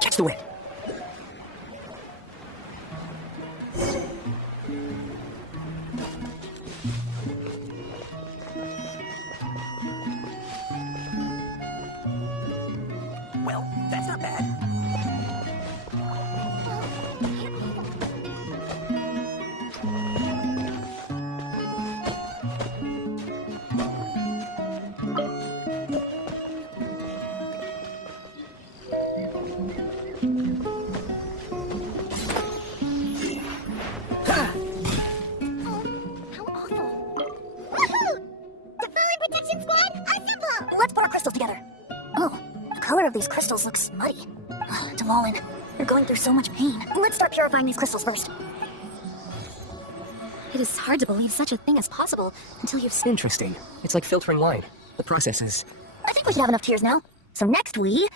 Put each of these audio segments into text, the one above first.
Catch the wind. Well, that's not bad. Let's put our crystals together. Oh, the color of these crystals looks muddy. Devalin, you're going through so much pain. Let's start purifying these crystals first. It is hard to believe such a thing is possible until you've... Interesting. It's like filtering wine. The process is... I think we should have enough tears now. So next we...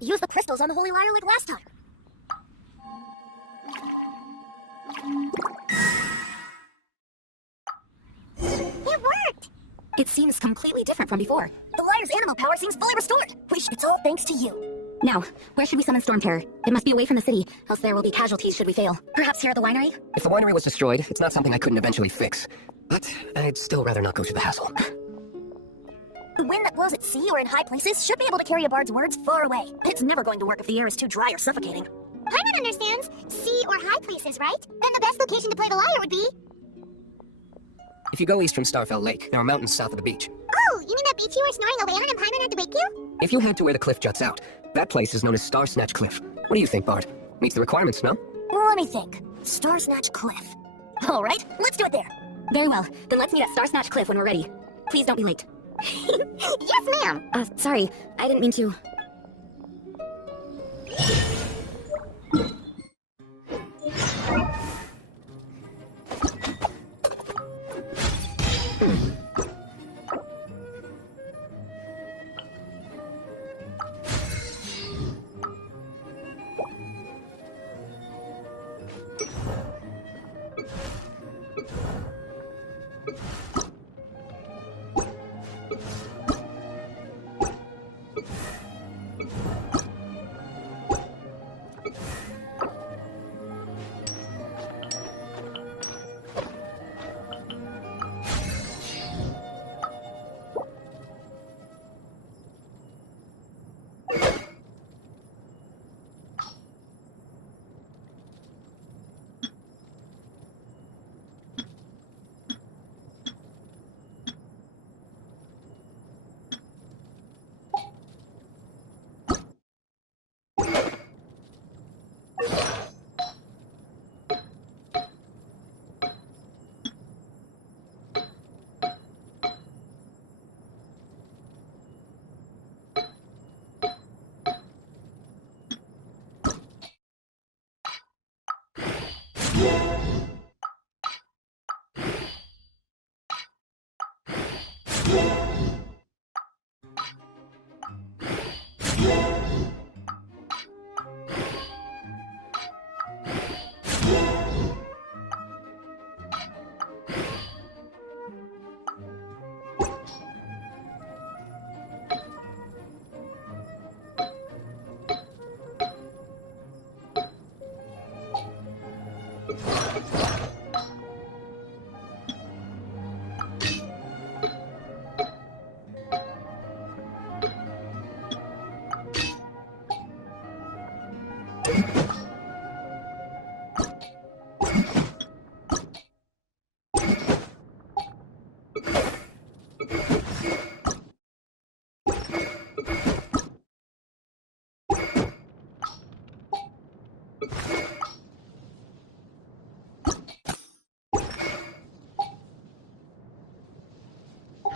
use the crystals on the Holy Lyre like last time. It worked! It seems completely different from before. The Lyre's animal power seems fully restored. It's all thanks to you. Now, where should we summon Storm Terror? It must be away from the city, else there will be casualties should we fail. Perhaps here at the winery? If the winery was destroyed, it's not something I couldn't eventually fix. But I'd still rather not go through the hassle. The wind that blows at sea or in high places should be able to carry a bard's words far away. It's never going to work if the air is too dry or suffocating. Paimon understands. Sea or high places, right? Then the best location to play the lyre would be... If you go east from Starfell Lake, there are mountains south of the beach. Oh, you mean that beach you were snoring a lantern and Paimon had to wake you? If you head to where the cliff juts out, that place is known as Star Snatch Cliff. What do you think, Bard? Meets the requirements, no? Let me think. Star Snatch Cliff. All right, let's do it there. Very well. Then let's meet at Star Snatch Cliff when we're ready. Please don't be late. Yes, ma'am. Sorry. I didn't mean to...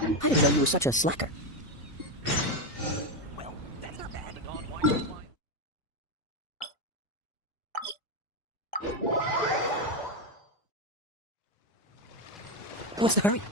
I didn't know you were such a slacker. Well, that's not bad. The Dawn Winery wine. What's the hurry?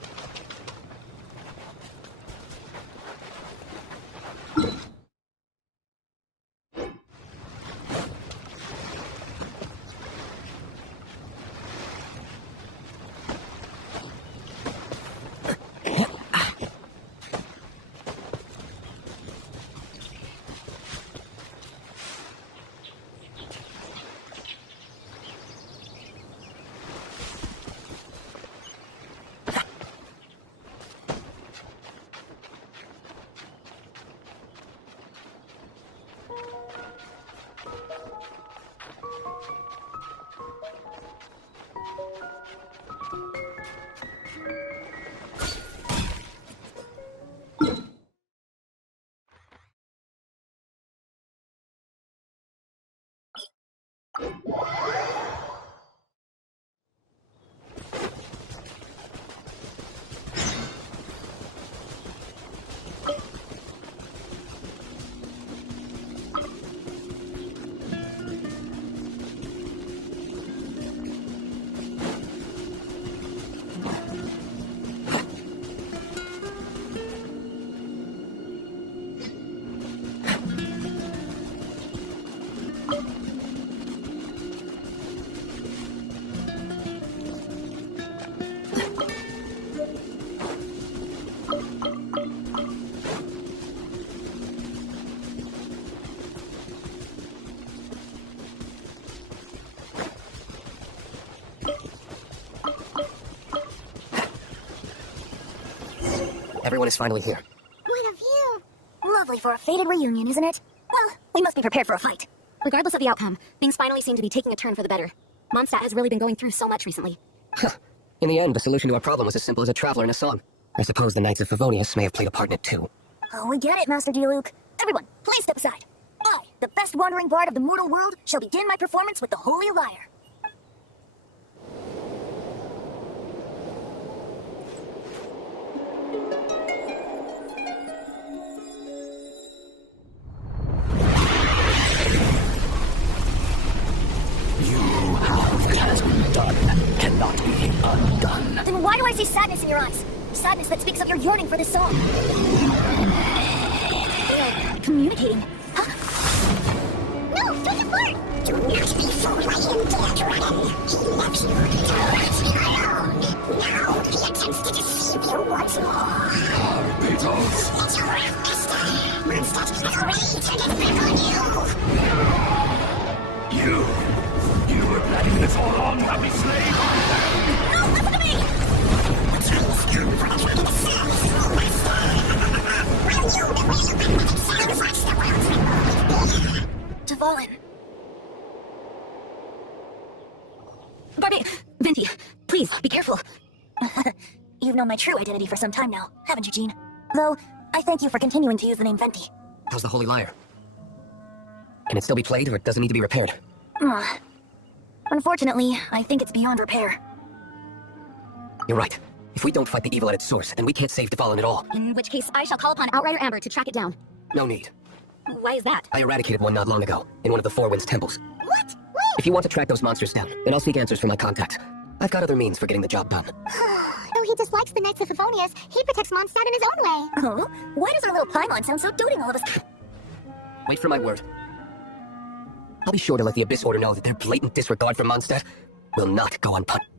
Everyone is finally here. What a view! Lovely for a fated reunion, isn't it? Well, we must be prepared for a fight. Regardless of the outcome, things finally seem to be taking a turn for the better. Mondstadt has really been going through so much recently. In the end, the solution to our problem was as simple as a traveler in a song. I suppose the Knights of Favonius may have played a part in it too. Oh, we get it, Master Diluc. Everyone, please step aside. I, the best wandering bard of the mortal world, shall begin my performance with the Holy Lyre. That has been done cannot be undone. Then why do I see sadness in your eyes? Sadness that speaks of your yearning for this song. Communicating. No, don't support! Do not be fooled by him, dear dragon. He loves you. Leave me alone. Now he attempts to deceive you once more. Beatles. It's your wrath this time. Mondstadt has already turned his back on you. You were planning this all along, happy slave? No, listen to me! The time has come for the dragon to serve, Master. Will you be willing to sacrifice the world's reward? Dvalin. Barbie! Venti, please, be careful. You've known my true identity for some time now, haven't you, Jean? Though, I thank you for continuing to use the name Venti. How's the Holy Lyre? Can it still be played, or does it need to be repaired? Unfortunately, I think it's beyond repair. You're right. If we don't fight the evil at its source, then we can't save Dvalin at all. In which case, I shall call upon Outrider Amber to track it down. No need. Why is that? I eradicated one not long ago, in one of the Four Winds temples. What? Wait! If you want to track those monsters down, then I'll seek answers from my contacts. I've got other means for getting the job done. Though he dislikes the Knights of Favonius, he protects Mondstadt in his own way. Oh? Why does our little Paimon sound so doting all of us? Wait for my word. I'll be sure to let the Abyss Order know that their blatant disregard for Mondstadt will not go unpunished.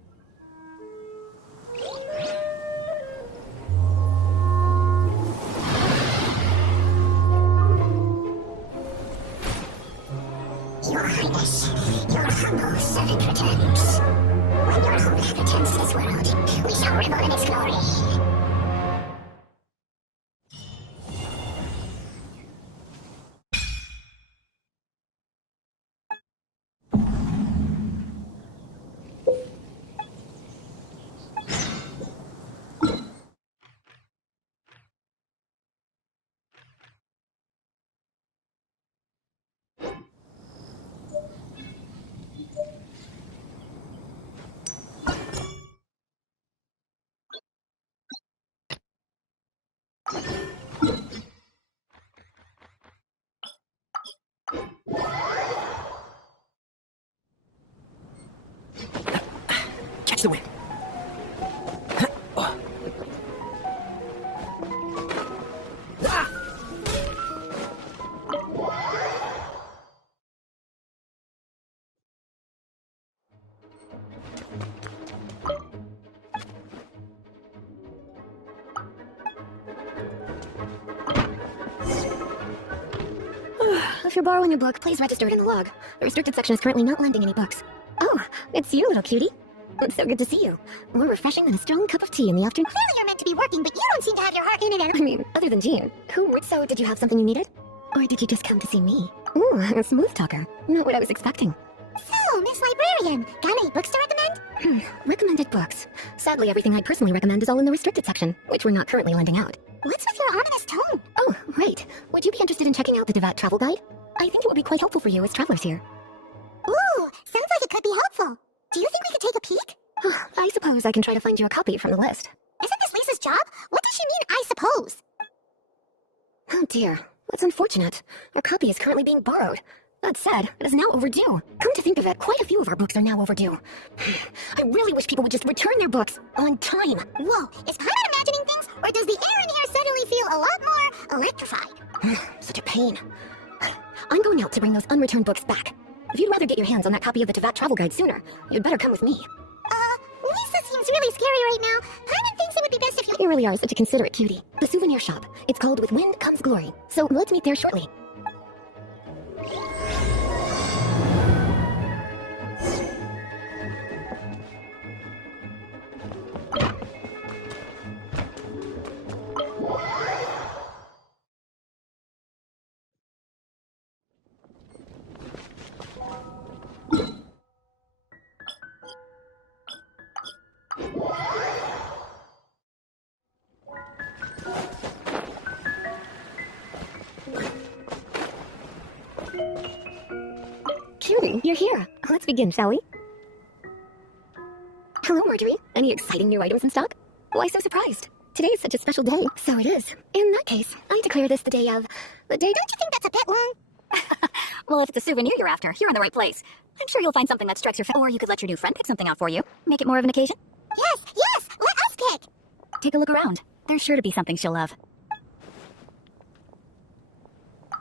Your Highness, your humble servant returns. When your holy returns to this world, we shall revel in its glory. Catch the wind. If you're borrowing a book, please register it in the log. The restricted section is currently not lending any books. Oh, it's you, little cutie. It's so good to see you. More refreshing than a strong cup of tea in the afternoon. Clearly you're meant to be working, but you don't seem to have your heart in it at I mean, other than Jean, so did you have something you needed? Or did you just come to see me? Ooh, a smooth talker. Not what I was expecting. So, Miss Librarian, got any books to recommend? Recommended books. Sadly, everything I'd personally recommend is all in the restricted section, which we're not currently lending out. What's with your ominous tone? Oh, right. Would you be interested in checking out the Devat travel guide? I think it would be quite helpful for you as travelers here. Ooh, sounds like it could be helpful. Do you think we could take a peek? I suppose I can try to find you a copy from the list. Isn't this Lisa's job? What does she mean, I suppose? Oh dear, that's unfortunate. Our copy is currently being borrowed. That said, it is now overdue. Come to think of it, quite a few of our books are now overdue. I really wish people would just return their books on time. Whoa, is Paimon imagining things, or does the air in here suddenly feel a lot more electrified? Such a pain. I'm going out to bring those unreturned books back. If you'd rather get your hands on that copy of the Devat travel guide sooner, you'd better come with me. Lisa seems really scary right now. Paimon thinks it would be best if you— You really are such a considerate cutie. The souvenir shop. It's called With Wind Comes Glory. So let's meet there shortly. Cutie, you're here. Let's begin, shall we? Hello, Marjorie. Any exciting new items in stock? Why so surprised? Today is such a special day. So it is. In that case, I declare this the day of... The day... Don't you think that's a bit long? Well, if it's a souvenir you're after, you're in the right place. I'm sure you'll find something that strikes your fancy, or you could let your new friend pick something out for you. Make it more of an occasion. Yes, let us pick. Take a look around. There's sure to be something she'll love.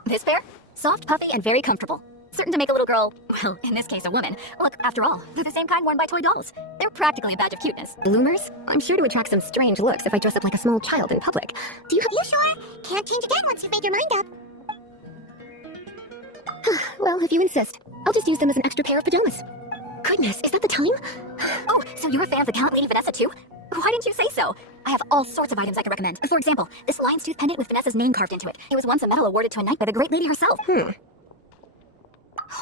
This pair? Soft, puffy, and very comfortable. Certain to make a little girl, well, in this case a woman, look, after all, they're the same kind worn by toy dolls. They're practically a badge of cuteness. Bloomers? I'm sure to attract some strange looks if I dress up like a small child in public. Do you sure? Can't change again once you've made your mind up. Well, if you insist, I'll just use them as an extra pair of pajamas. Goodness, is that the time? Oh, so you're a fan of the Gallant Lady Vanessa too? Why didn't you say so? I have all sorts of items I could recommend. For example, this lion's tooth pendant with Vanessa's name carved into it. It was once a medal awarded to a knight by the great lady herself.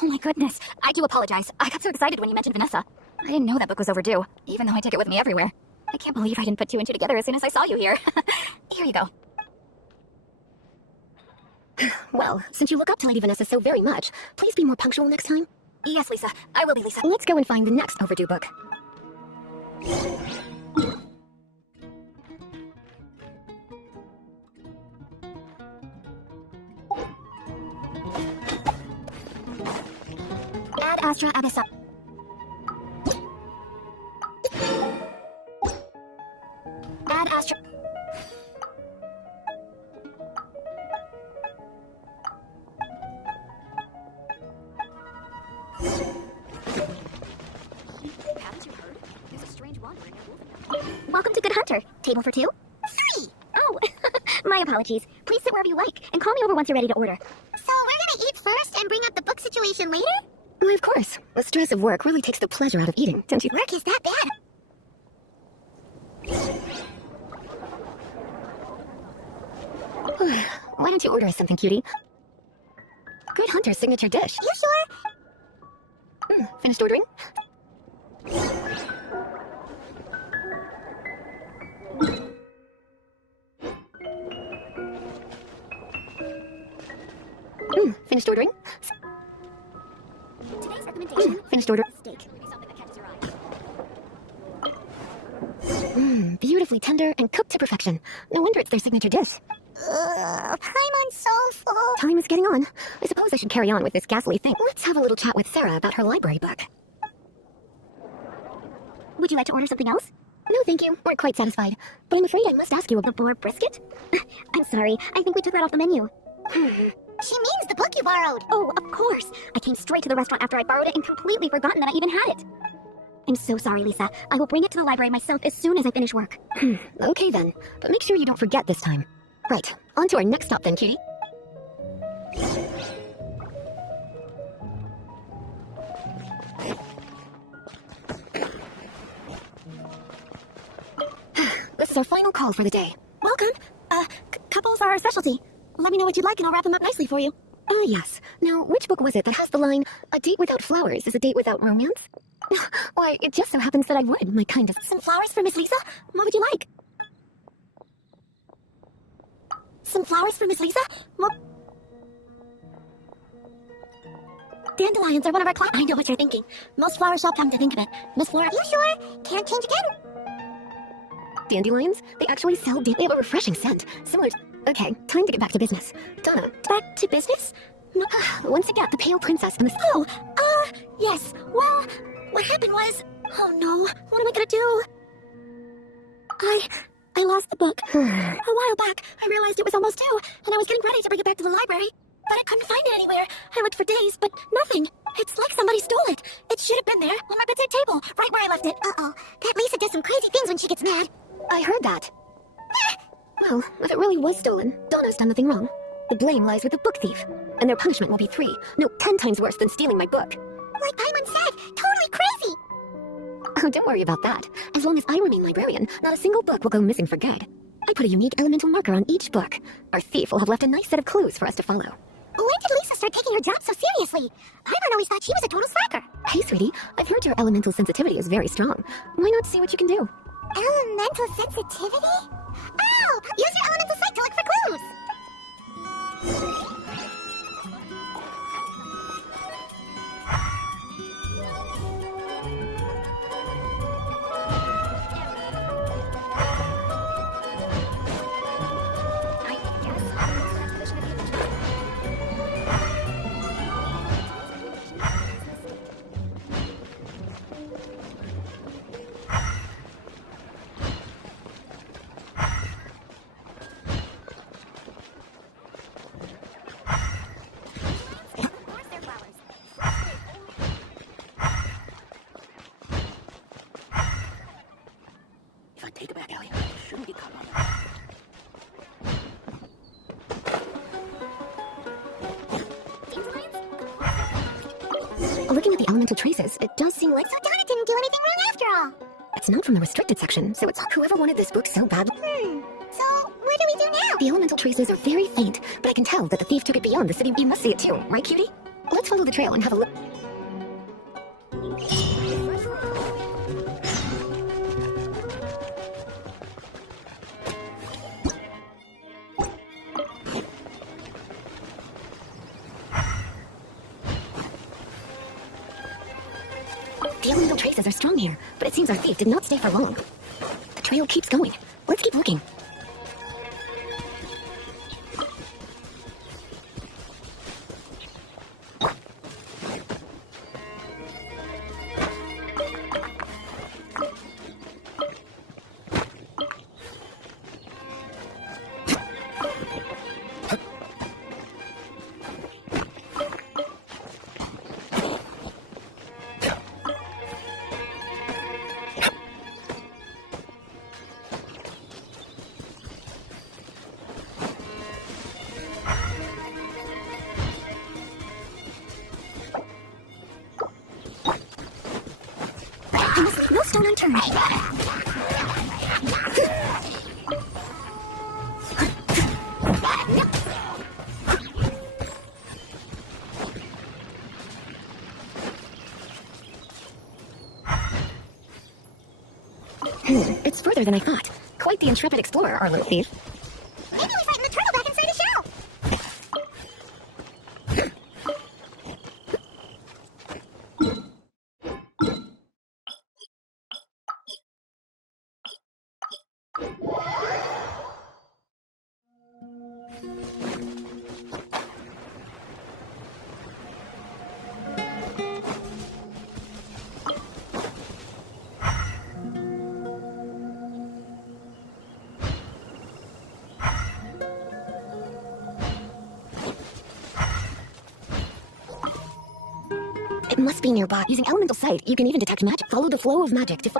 Oh my goodness. I do apologize. I got so excited when you mentioned Vanessa. I didn't know that book was overdue, even though I take it with me everywhere. I can't believe I didn't put two and two together as soon as I saw you here. Here you go. Well, since you look up to Lady Vanessa so very much, please be more punctual next time. Yes, Lisa. I will be, Lisa. Let's go and find the next overdue book. Ad Astra Abyssa. Ad Astra... Haven't you heard? There's a strange wanderer near Wolfen. Welcome to Good Hunter. Table for two? 3. Oh, my apologies. Please sit wherever you like, and call me over once you're ready to order. So we're gonna eat first and bring up the book situation later? Why, of course. The stress of work really takes the pleasure out of eating, don't you? Work is that bad? Why don't you order us something, cutie? Good Hunter's signature dish. You sure? Finished ordering? Finished ordering? Today's recommendation... Finished order. Steak. Something that catches your eye. Beautifully tender and cooked to perfection. No wonder it's their signature dish. I'm so full. Time is getting on. I suppose I should carry on with this ghastly thing. Let's have a little chat with Sarah about her library book. Would you like to order something else? No, thank you. We're quite satisfied. But I'm afraid I must ask you about The boar brisket? I'm sorry. I think we took that off the menu. She means the book you borrowed. Oh, of course. I came straight to the restaurant after I borrowed it and completely forgotten that I even had it. I'm so sorry, Lisa. I will bring it to the library myself as soon as I finish work. Okay then, but make sure you don't forget this time. Right, on to our next stop then, cutie. This is our final call for the day. Welcome. Couples are our specialty. Let me know what you'd like and I'll wrap them up nicely for you. Oh yes. Now, which book was it that has the line, "A date without flowers is a date without romance"? Why, it just so happens that I would, my kindest. Some flowers for Miss Lisa? What would you like? Some flowers for Miss Lisa? Well... Dandelions are one of our clients. I know what you're thinking. Most flower shops come to think of it. Miss Flora... You sure? Can't change again. Dandelions? They actually sell they have a refreshing scent, similar to... Okay, time to get back to business. Donna. Back to business? No. Once again, the pale princess and the... Oh, yes. Well, what happened was... Oh no, what am I gonna do? I lost the book. A while back, I realized it was almost due, and I was getting ready to bring it back to the library. But I couldn't find it anywhere. I looked for days, but nothing. It's like somebody stole it. It should have been there, on my bedside table, right where I left it. Uh-oh, that Lisa does some crazy things when she gets mad. I heard that. Well, if it really was stolen, Donna's done nothing wrong. The blame lies with the book thief, and their punishment will be 10 times worse than stealing my book. Like Paimon said, totally crazy. Oh, don't worry about that. As long as I remain librarian, not a single book will go missing for good. I put a unique elemental marker on each book. Our thief will have left a nice set of clues for us to follow. When did Lisa start taking her job so seriously? Paimon always thought she was a total slacker. Hey, sweetie, I've heard your elemental sensitivity is very strong. Why not see what you can do? Elemental sensitivity? Ow! Use your elemental sight to look for clues! Looking at the elemental traces, it does seem like... So Donna didn't do anything wrong after all. It's not from the restricted section, so it's whoever wanted this book so badly. So, what do we do now? The elemental traces are very faint, but I can tell that the thief took it beyond the city. You must see it too, right, cutie? Let's follow the trail and have a look. The elemental traces are strong here, but it seems our thief did not stay for long. The trail keeps going. Let's keep looking. No stone unturned. It's further than I thought. Quite the intrepid explorer, our little thief. Maybe we frightened the turtle back inside the shell. It must be nearby. Using elemental sight, you can even detect magic. Follow the flow of magic to The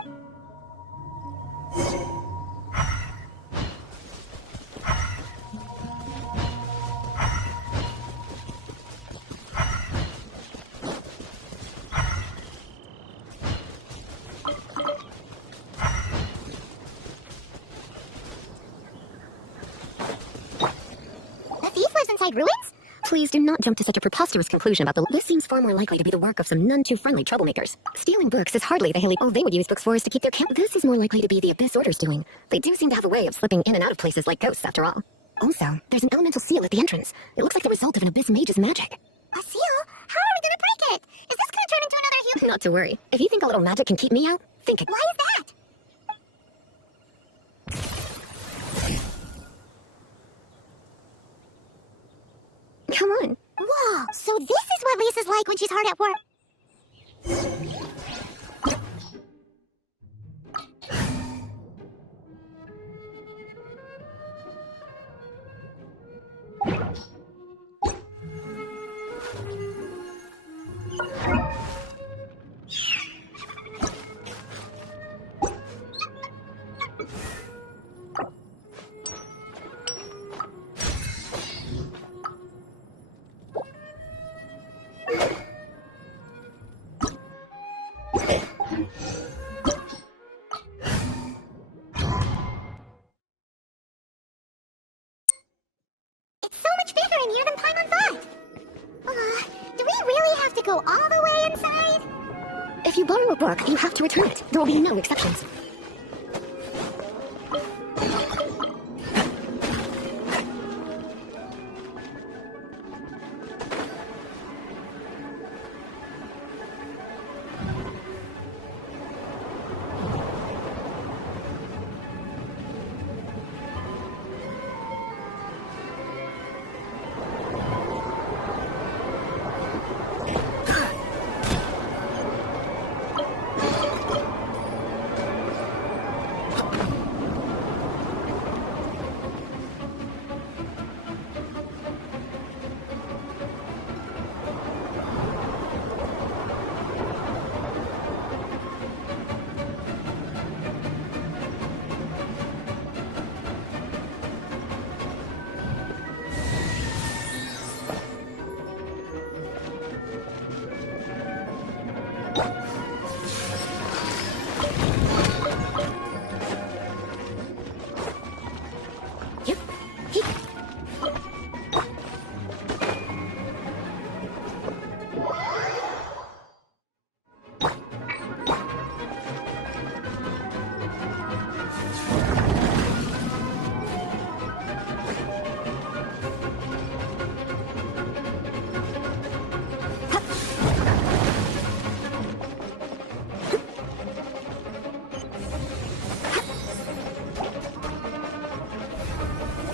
thief lives inside ruins? Please do not jump to such a preposterous conclusion about the... This seems far more likely to be the work of some none-too-friendly troublemakers. Stealing books is hardly the hilly... All they would use books for is to keep their camp... This is more likely to be the Abyss Order's doing. They do seem to have a way of slipping in and out of places like ghosts, after all. Also, there's an elemental seal at the entrance. It looks like the result of an Abyss mage's magic. A seal? How are we gonna break it? Is this gonna turn into another human? Not to worry. If you think a little magic can keep me out, think it. Why is that? Come on. Whoa, so this is what Lisa's like when she's hard at work. It's so much bigger in here than Paimon thought. Do we really have to go all the way inside? If you borrow a book, you have to return it. There will be no exceptions.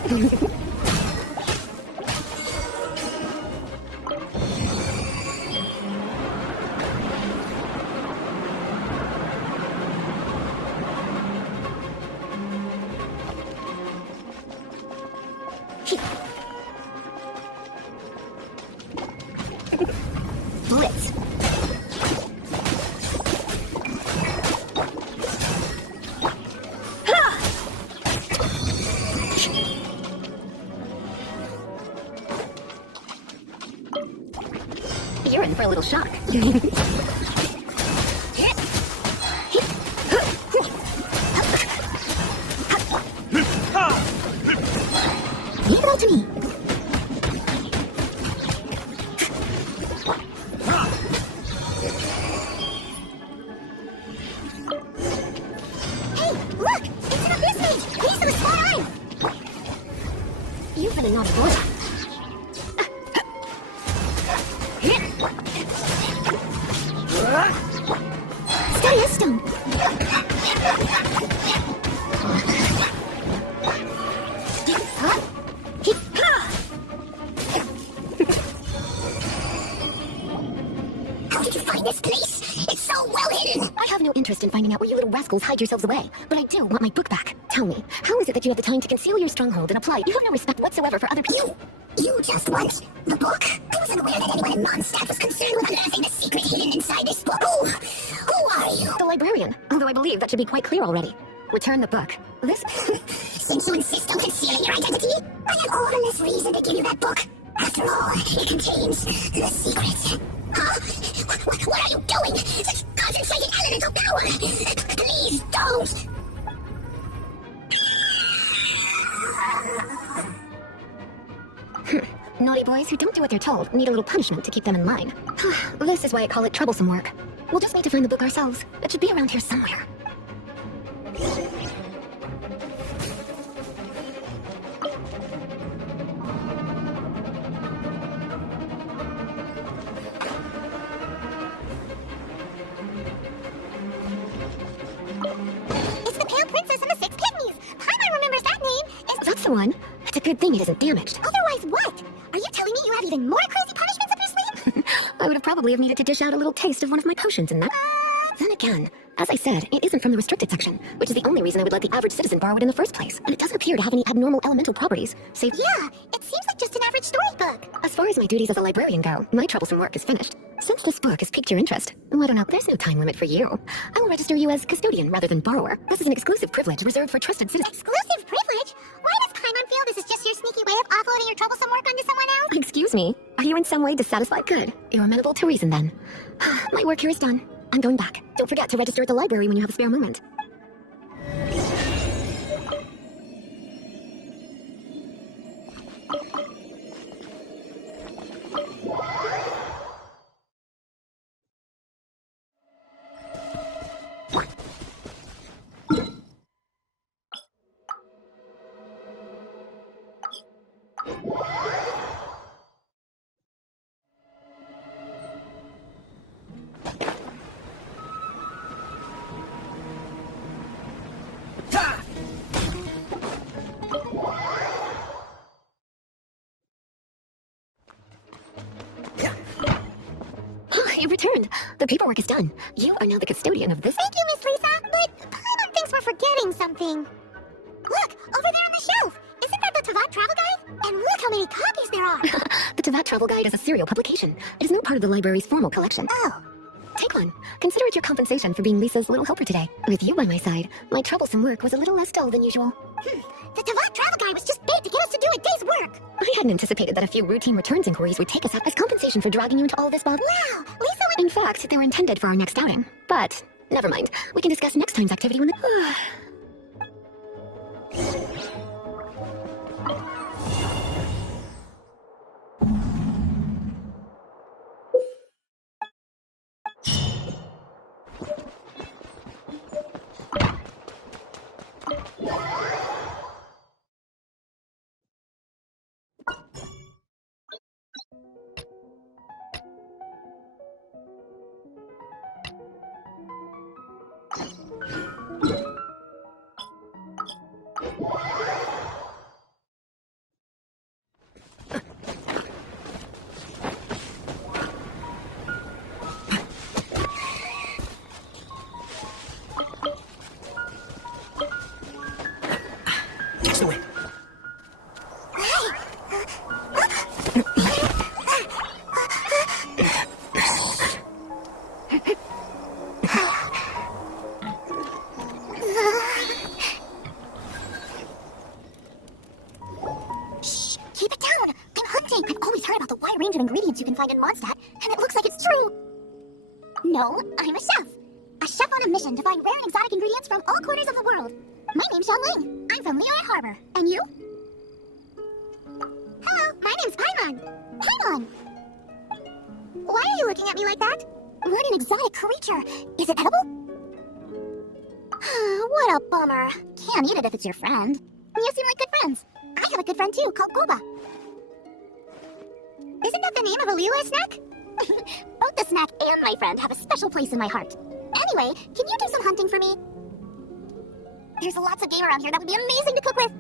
Blitz. You're in for a little shock. Leave it all to me. Hey, look! It's an abyss mage! He's with a small eye! You've been a naughty boy. Steady as stone. How did you find this place? It's so well hidden. I have no interest in finding out where you little rascals hide yourselves away, but I do want my book back. Tell me, how is it that you have the time to conceal your stronghold and apply? You have no respect whatsoever for other people. You just want the book? I wasn't aware that anyone in Mondstadt was concerned with unearthing the secret hidden inside this book. Who are you? The librarian, although I believe that should be quite clear already. Return the book. This... Since you insist on concealing your identity, I have all the less reason to give you that book. After all, it contains the secret. Huh? What are you doing? Such concentrated elemental power! Please don't! Naughty boys who don't do what they're told need a little punishment to keep them in line. This is why I call it troublesome work. We'll just need to find the book ourselves. It should be around here somewhere. It's the Pale Princess and the Six Pygmies. Paimon remembers that name. That's the one. It's a good thing it isn't damaged. Otherwise, what? Are you telling me you have even more crazy punishments up your sleeve? I would have probably have needed to dish out a little taste of one of my potions in that. Then again, as I said, it isn't from the restricted section, which is the only reason I would let the average citizen borrow it in the first place. And it doesn't appear to have any abnormal elemental properties, save... Yeah, it seems like just an average storybook. As far as my duties as a librarian go, my troublesome work is finished. Since this book has piqued your interest, oh, I don't know, there's no time limit for you. I will register you as custodian rather than borrower. This is an exclusive privilege reserved for trusted citizens. Exclusive privilege? Why does Paimon feel this is just your sneaky way of offloading your troublesome work onto someone else? Excuse me, are you in some way dissatisfied? Good. You're amenable to reason then. My work here is done. I'm going back. Don't forget to register at the library when you have a spare moment. You returned. The paperwork is done. You are now the custodian of this. Thank you, Miss Lisa, but Paimon thinks we're forgetting something. Look, over there on the shelf. Isn't that the Tavat travel guide? And look how many copies there are. The Tavat Travel Guide is a serial publication. It is no part of the library's formal collection. Oh. Take one. Consider it your compensation for being Lisa's little helper today. With you by my side, my troublesome work was a little less dull than usual. The Tavat travel guide was just bait to get us to do a day's work. I hadn't anticipated that a few routine returns inquiries would take us up as compensation for dragging you into all this, Bob. Wow, Lisa would... In fact, they were intended for our next outing. But, never mind. We can discuss next time's activity when the... wide range of ingredients you can find in Mondstadt, and it looks like it's true. No, I'm a chef. A chef on a mission to find rare and exotic ingredients from all corners of the world. My name's Xiangling. I'm from Liyue Harbor. And you? Hello, my name's Paimon. Paimon! Why are you looking at me like that? What an exotic creature. Is it edible? What a bummer. Can't eat it if it's your friend. You seem like good friends. I have a good friend too, called Koba. Isn't that the name of a Liyue snack? Both the snack and my friend have a special place in my heart. Anyway, can you do some hunting for me? There's lots of game around here that would be amazing to cook with.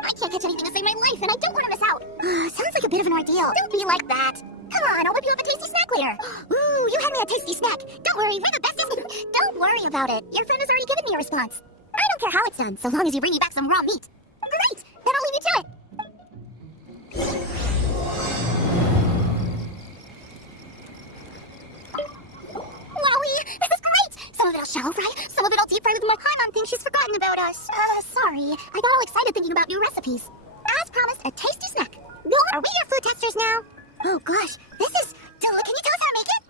I can't catch anything to save my life, and I don't want to miss out. Sounds like a bit of an ordeal. Don't be like that. Come on, I'll whip you up a tasty snack later. Ooh, you had me a tasty snack. Don't worry, we're the bestest. Don't worry about it. Your friend has already given me a response. I don't care how it's done, so long as you bring me back some raw meat. Great, then I'll leave you to it. Wowie, this is great. Some of it I'll shallow fry, some of it I'll deep fry with my Paimon thinks she's forgotten about us. Sorry, I got all excited thinking about new recipes. As promised, a tasty snack. Well, are we your food testers now? Oh gosh, this is... Can you tell us how to make it?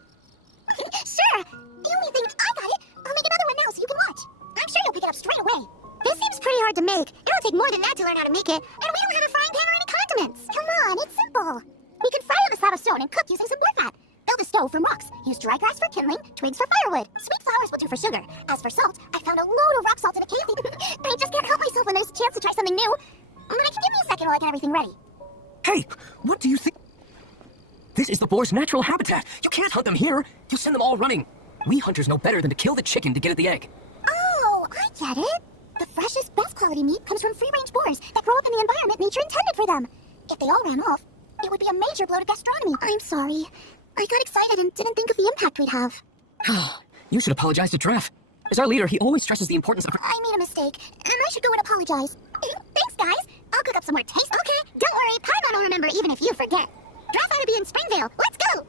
Sure. The only thing, I got it. I'll make another one now so you can watch. I'm sure you'll pick it up straight away. This seems pretty hard to make. It'll take more than that to learn how to make it. And we don't have a frying pan or any condiments. Come on, it's simple. We can fry on a slab of stone and cook using some wood fat. Build a stove from rocks. Use dry grass for kindling, twigs for firewood. Sweet flowers will do for sugar. As for salt, I found a load of rock salt in a cave. I just can't help myself when there's a chance to try something new. But give me a second while I get everything ready. Hey, what do you think? This is the boar's natural habitat. You can't hunt them here. You send them all running. We hunters know better than to kill the chicken to get at the egg. Oh, I get it. The freshest, best quality meat comes from free-range boars that grow up in the environment nature intended for them. If they all ran off, it would be a major blow to gastronomy. I'm sorry. I got excited and didn't think of the impact we'd have. You should apologize to Draff. As our leader, he always stresses the importance of... I made a mistake, and I should go and apologize. Thanks, guys. I'll cook up some more taste. Okay, don't worry. Paimon will remember even if you forget. Draft ought to be in Springvale. Let's go!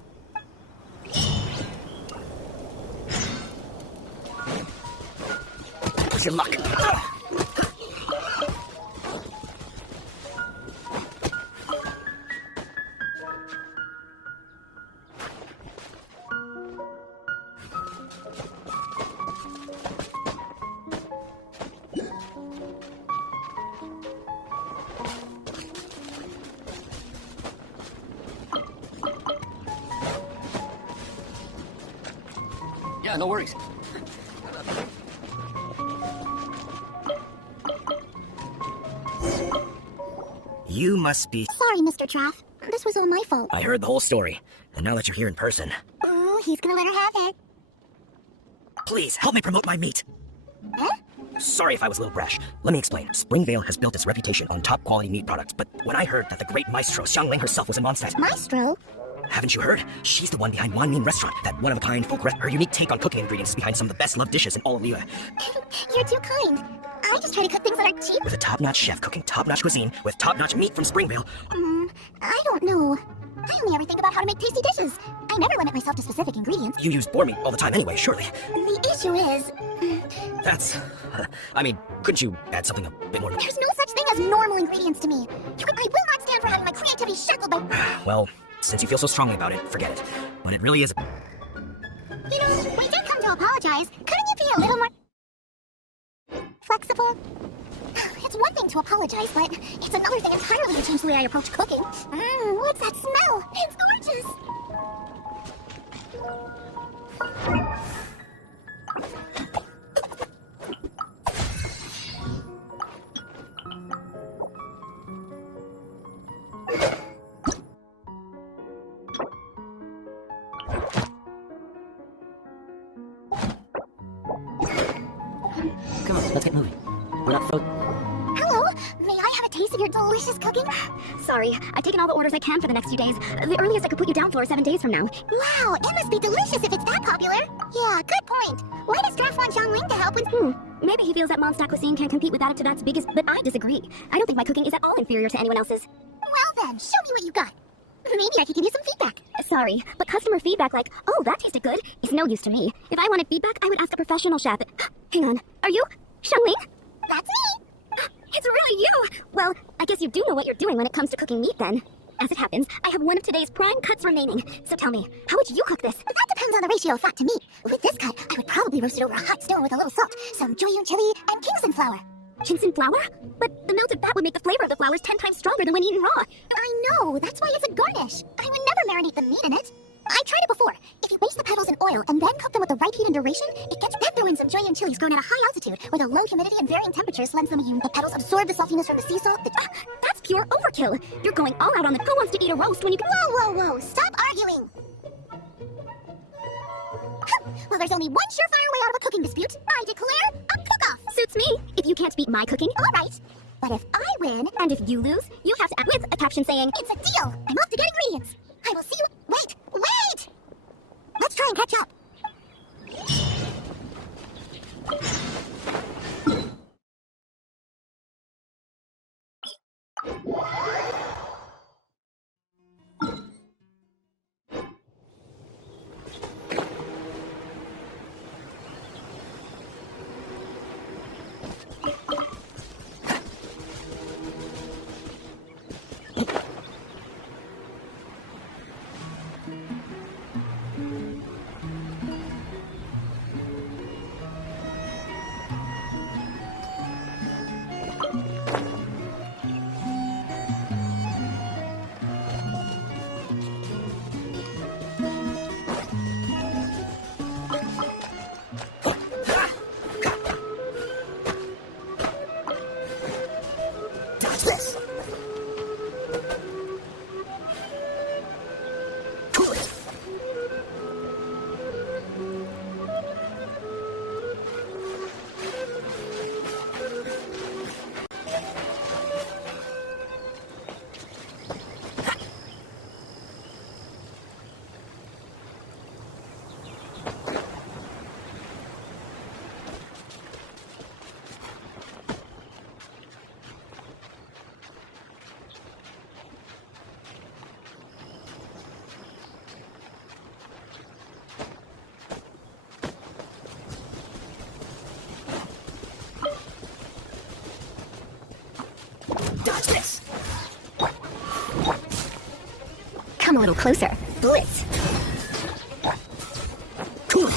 What's your luck? Yeah, no worries. You must be... Sorry, Mr. Traff. This was all my fault. I heard the whole story, and now that you're here in person... Ooh, he's gonna let her have it. Please, help me promote my meat. Huh? Sorry if I was a little brash. Let me explain. Springvale has built its reputation on top-quality meat products, but when I heard that the great maestro Xiangling herself was in Mondstadt... Maestro? Haven't you heard? She's the one behind Wanmin Restaurant, that one-of-a-kind folk restaurant. Her unique take on cooking ingredients is behind some of the best-loved dishes in all of Liyue. You're too kind. I just try to cook things that are cheap. With a top-notch chef cooking top-notch cuisine with top-notch meat from Springvale. I don't know. I only ever think about how to make tasty dishes. I never limit myself to specific ingredients. You use boar meat all the time anyway, surely. The issue is... That's... I mean, couldn't you add something a bit more... There's no such thing as normal ingredients to me. I will not stand for having my creativity shackled by... Well, since you feel so strongly about it, forget it. But it really is... You know, we did come to apologize. Couldn't you be a little more... flexible? It's one thing to apologize, but it's another thing entirely to change the way I approach cooking. What's that smell? It's gorgeous! Come on, let's get moving. We're not frozen. Hello, may I have a taste of your delicious cooking? Sorry, I've taken all the orders I can for the next few days. The earliest I could put you down for is 7 days from now. Wow, it must be delicious if it's that popular. Yeah, good point. Why does Draft want Xiangling to help with... Maybe he feels that Mondstadt cuisine can't compete with that to that's biggest, but I disagree. I don't think my cooking is at all inferior to anyone else's. Well then, show me what you got. Maybe I could give you some feedback. Sorry, but customer feedback like, oh, that tasted good, is no use to me. If I wanted feedback, I would ask a professional chef. Hang on, are you Xiangling? That's me. It's really you! Well, I guess you do know what you're doing when it comes to cooking meat then. As it happens, I have one of today's prime cuts remaining. So tell me, how would you cook this? That depends on the ratio of fat to meat. With this cut, I would probably roast it over a hot stone with a little salt, some Julian chili, and Kingston flour. Kingston flour? But the melted fat would make the flavor of the flowers 10 times stronger than when eaten raw. I know, that's why it's a garnish. I would never marinate the meat in it. I tried it before. If you baste the petals in oil and then cook them with the right heat and duration, it gets then throw in some Julian chilies grown at a high altitude, where the low humidity and varying temperatures lends them a hue. The petals absorb the saltiness from the sea salt. That's pure overkill. You're going all out on the who wants to eat a roast when you can— Whoa! Stop arguing! Well, there's only one surefire way out of a cooking dispute. I declare a cook-off! Suits me, if you can't beat my cooking. All right. But if I win, And if you lose, you have to act with a caption saying, it's a deal. I'm off to get ingredients. I will see you. Wait! Let's try and catch up. Dodge this! come a little closer. Blitz! Cool.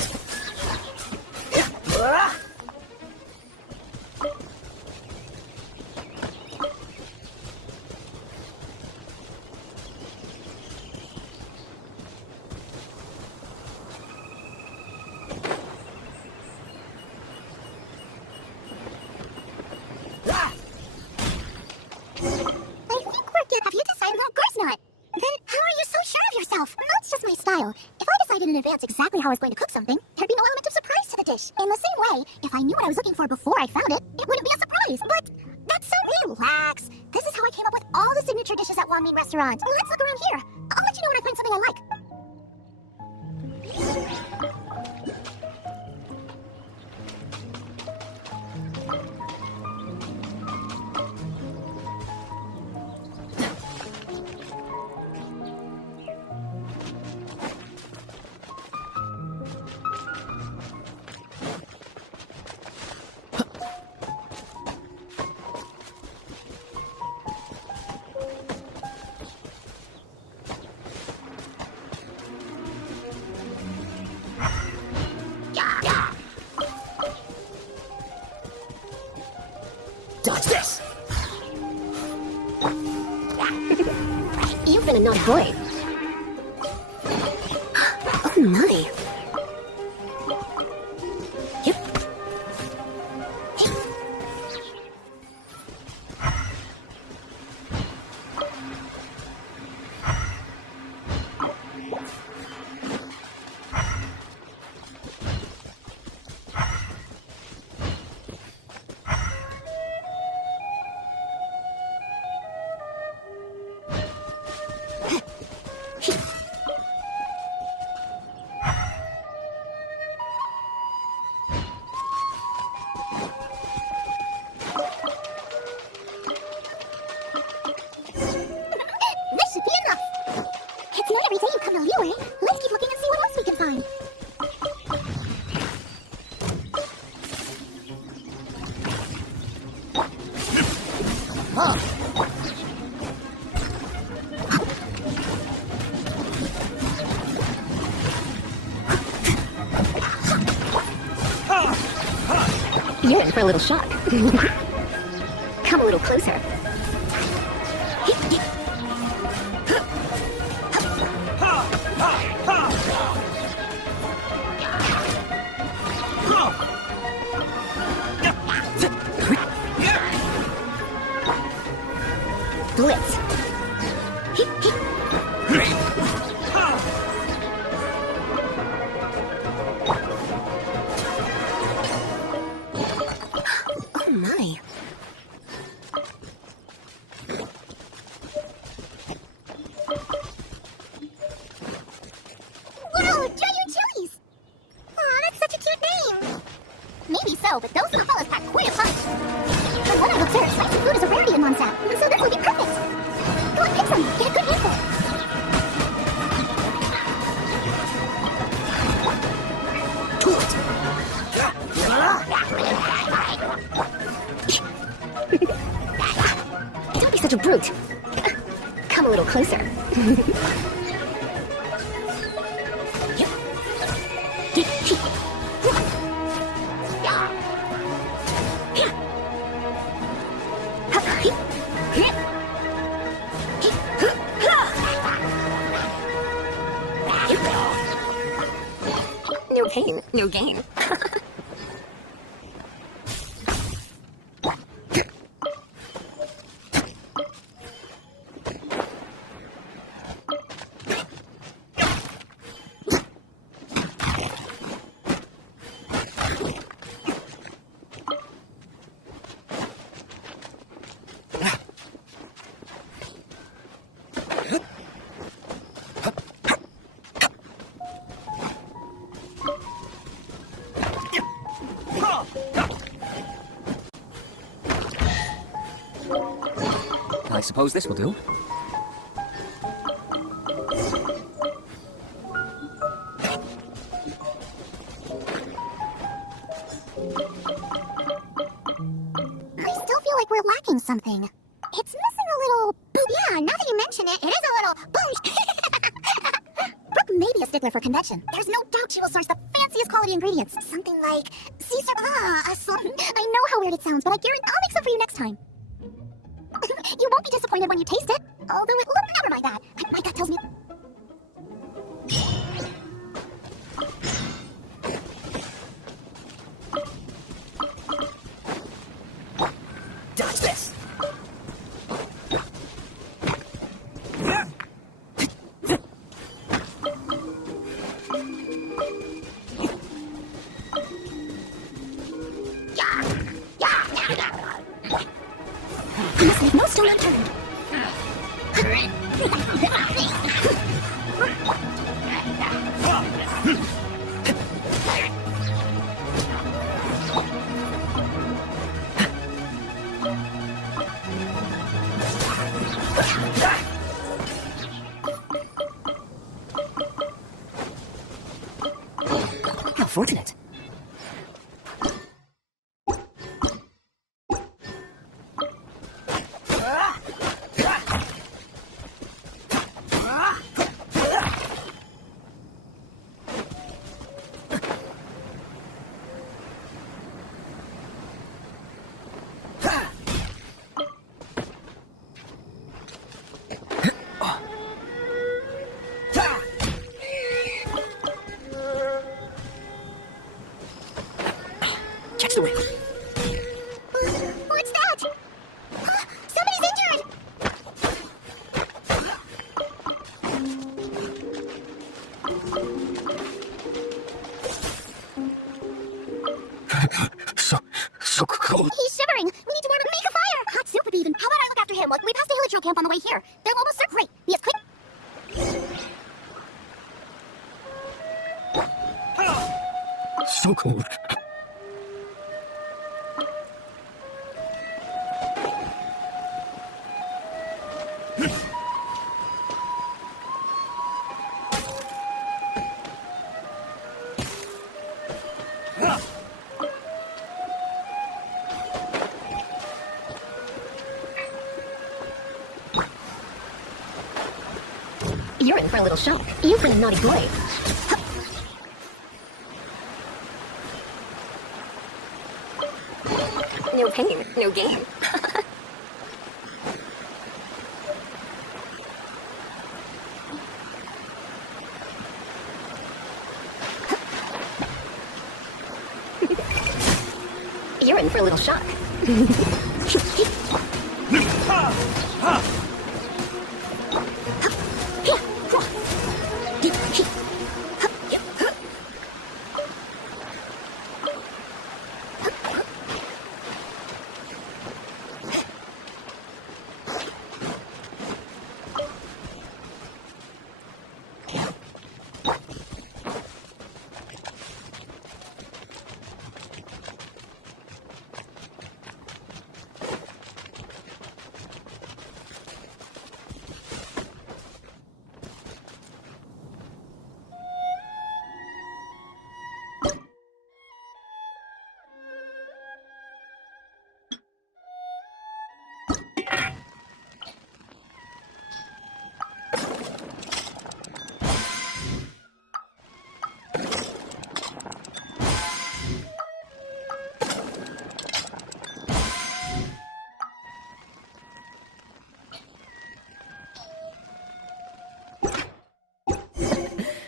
Have you decided? Well, of course not. Then how are you so sure of yourself? That's just my style. If I decided in advance exactly how I was going to cook something, there'd be no element of surprise to the dish. In the same way, if I knew what I was looking for before I found it, it wouldn't be a surprise. But that's so relax. This is how I came up with all the signature dishes at Wanmin Restaurant. Let's look around here. I'll let you know when I find something I like. Dodge this! You've been a naughty boy. Oh my. Yep. You're in for a little shock. Come a little closer. Blitz. Oh my. Whoa, Giant Chilies! Aw, that's such a cute name. Maybe so, but those little fellas pack quite a punch. From what I've observed, spicy food is a rarity in Mondstadt, so this will be perfect. Go on, pick some. Get a good handful. Don't be such a brute. Come a little closer. No pain, no gain. I suppose this will do. I still feel like we're lacking something. It's missing a little boom. Yeah, now that you mention it, it is a little boom. Brooke may be a stickler for convention. There's no doubt she will source the fanciest quality ingredients. Something like Caesar. I know how weird it sounds, but I guarantee I'll make some for you next time. You won't be disappointed when you taste it. Although it will never mind that. My gut tells me. Dodge this! I must leave no stone unturned. How fortunate. Catch the whip. What's that? Somebody's injured! So cold. He's shivering. We need to warm him. Make a fire. Hot soup would be even. How about I look after him? Like we passed a hilly camp on the way here. They're almost so great. Be as quick. So cold. You're in for a little shock. You've been a naughty boy. No pain, no gain. You're in for a little shock.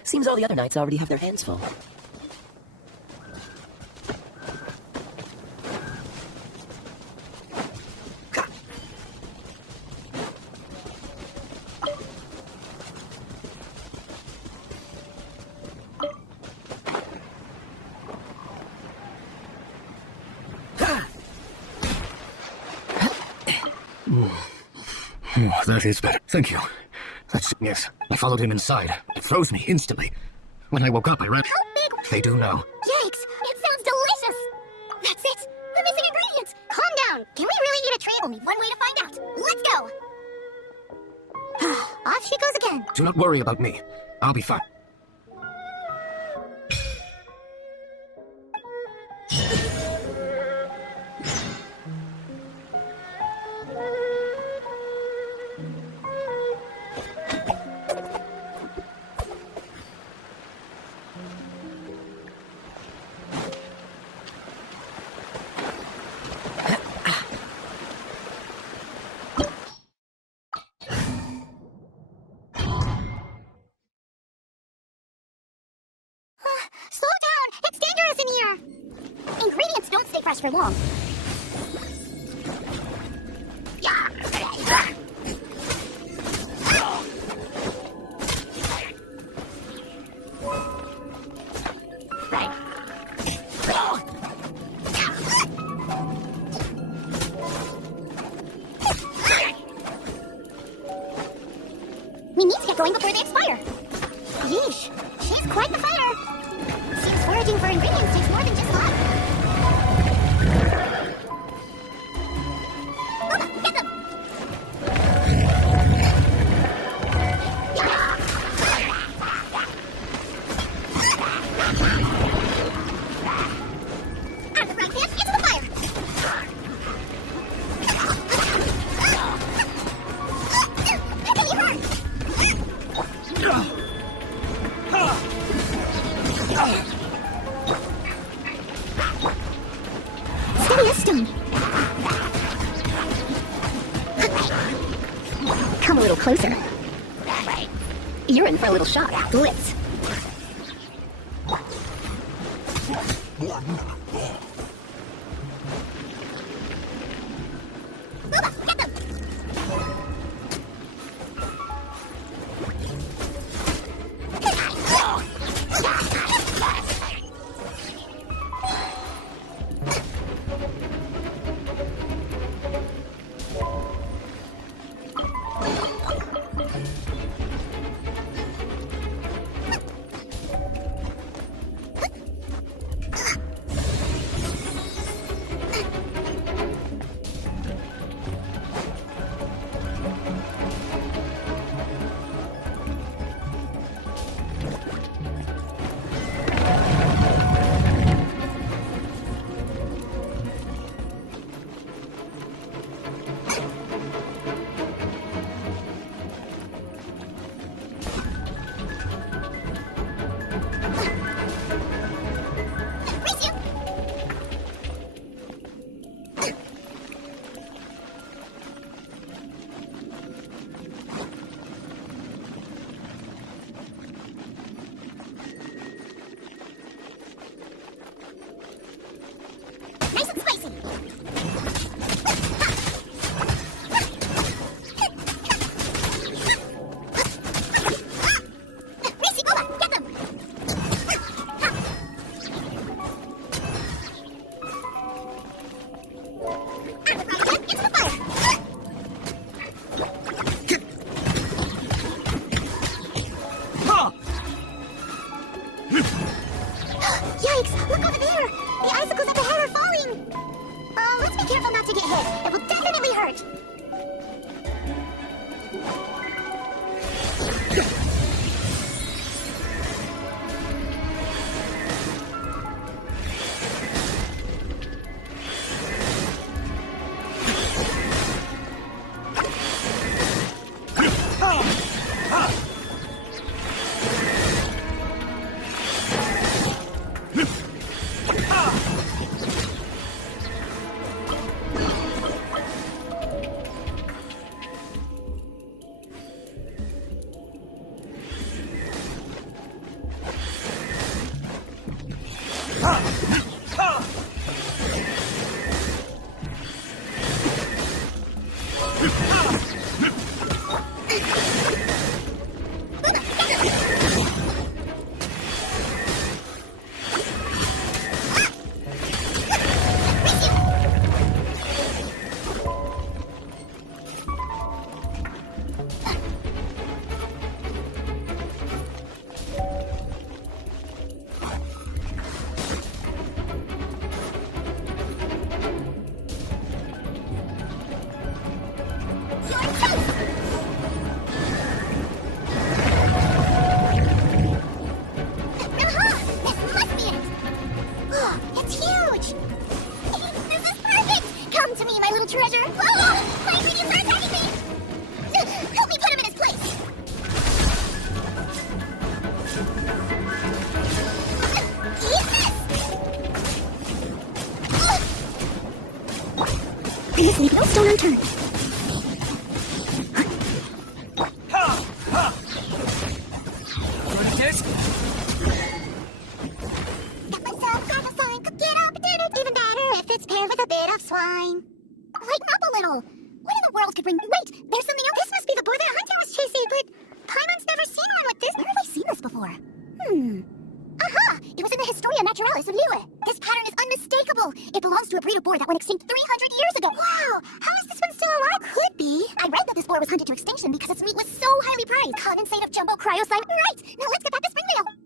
Seems all the other knights already have their hands full. That is better. Thank you. Yes. I followed him inside. It froze me instantly. When I woke up, I ran. How big? They do know. Yikes! It sounds delicious! That's it! We're missing ingredients! Calm down! Can we really eat a tree? Only one way to find out. Let's go! Off she goes again. Do not worry about me. I'll be fine. Slow down! It's dangerous in here! Ingredients don't stay fresh for long. We need to get going before they expire. Yeesh, she's quite the fighter. Seems foraging for ingredients takes more than just luck. Oh, get them! Out of the frying pan, into the fire! Okay, you hurt! Steady this stone. Come a little closer. You're in for a little shock. Blitz. Get them! Please leave no stone unturned. Got myself got a fine cookie opportunity, even better if it's paired with a bit of swine. Lighten up a little. What in the world could bring... Wait, there's something else. This must be the boy that Hunter was chasing, but Paimon's never seen one with this. Where have I seen this before? Aha! It was in the Historia Naturalis of Lille. This pattern is unmistakable. It belongs to a breed of boar that went extinct 300 years ago. Wow! How is this one still alive? Could be. I read that this boar was hunted to extinction because its meat was so highly prized. Condensate of jumbo cryocyme. Right! Now let's get back to Springvale.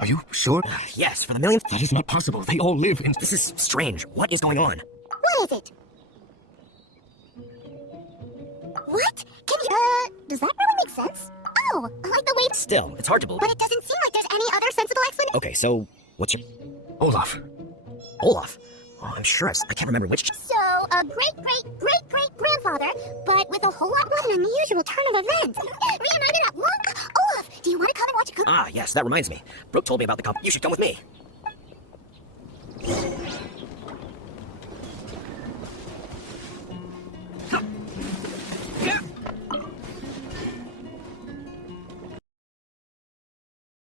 Are you sure? Yes, for the millionth. That is not possible. They all live in... This is strange. What is going on? What is it? What? Can you... does that really make sense? Oh, like the way... Still, it's hard to believe. But it doesn't seem like there's any other sensible explanation. Okay, so what's your... Olaf. Olaf? Oh, I'm sure I can't remember which... So, a great-great-great-great-grandfather, but with a whole lot more an unusual turn of events. Reunited at long... Olaf, do you want to come and watch a... Ah, yes, that reminds me. Brooke told me about the comp... You should come with me.